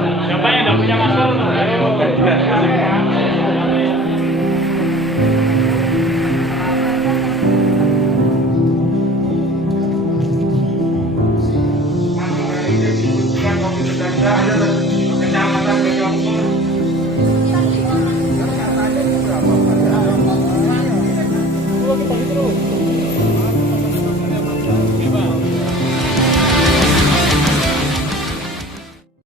masker. Siapa yang tidak punya masker? Ayo. Masih hari ini dibutuhkan kopi sedang